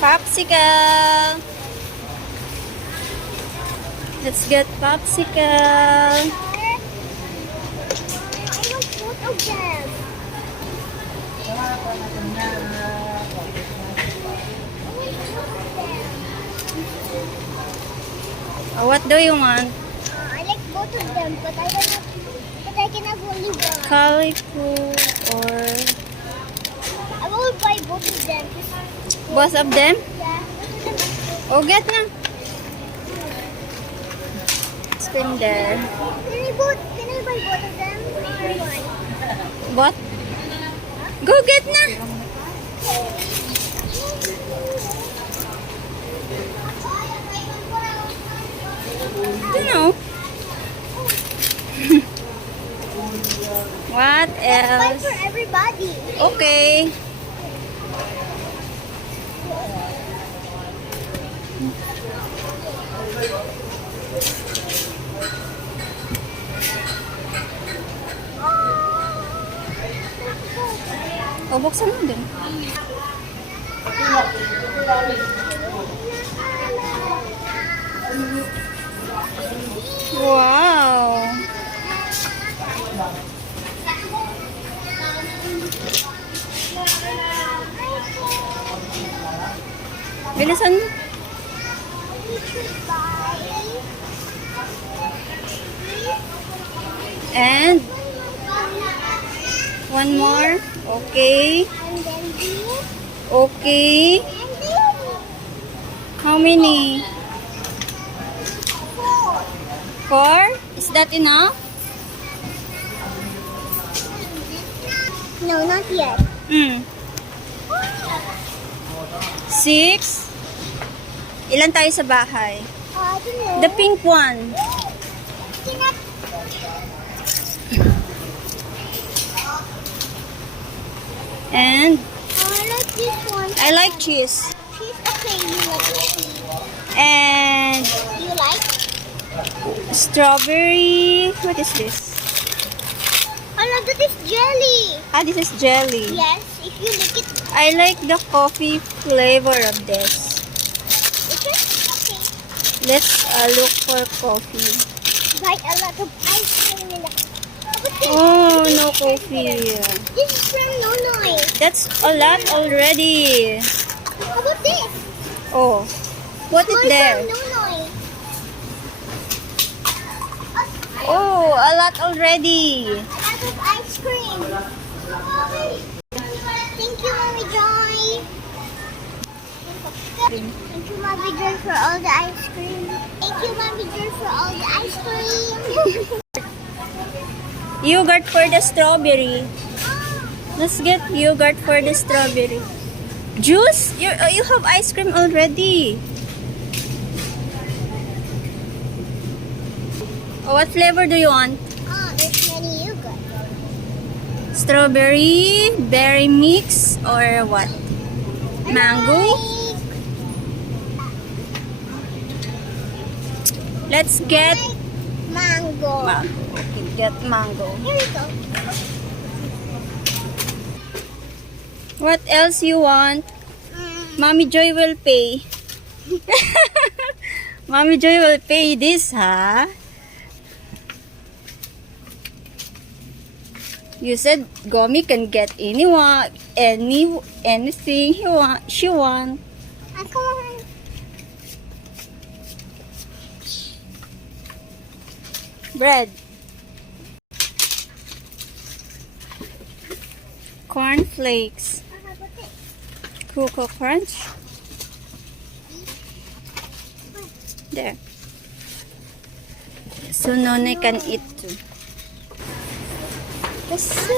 Popsicle. Let's get popsicle. I want both of them. What do you want? I like both of them, but I don't have, but I can have only one. Calico or I will buy both of them. both of them? Yeah, both of them. Oh, get na. Spin there. Can I buy both of them or one? What? Go get na. Don't know. What Buy else? for everybody. Okay. O, buksan mo din. Wow! Bilisan mo. And one more. Okay. And then this. Okay. And this. How many? 4. 4? Is that enough? No, not yet. 6? Ilan tayo sa bahay? I don't know. The pink one. Cannot. And I like this one. I like cheese. Cheese. Okay, you like cheese. And You like? strawberry. What is this? I love that it's jelly. Ah, this is jelly. Yes, if you lick it, I like the coffee flavor of this. okay. Let's look for coffee. Buy a lot of ice cream in the. But this, Oh, no coffee. this is from Nonoy. That's a lot already. How about this? Oh, put it More there. from Nonoy. Oh, a lot already. A lot of ice cream. Thank you, Mommy Joy. Thank you, Mommy Joy, for all the ice cream. Thank you, Mommy Joy, for all the ice cream. Yogurt for the strawberry. Let's get yogurt for the strawberry. Juice? You have ice cream already. Oh, what flavor do you want? Oh, there's many yogurt. Strawberry, berry mix, or what? Mango? Let's get Mango. mango. Okay, get mango. Here we go. What else you want? Mommy Joy will pay. Mommy Joy will pay this, huh? You said Gomi can get anything she want. Come on. Bread. Corn flakes. How about this? Cocoa Crunch. There. So Nonay can eat too. Kasi...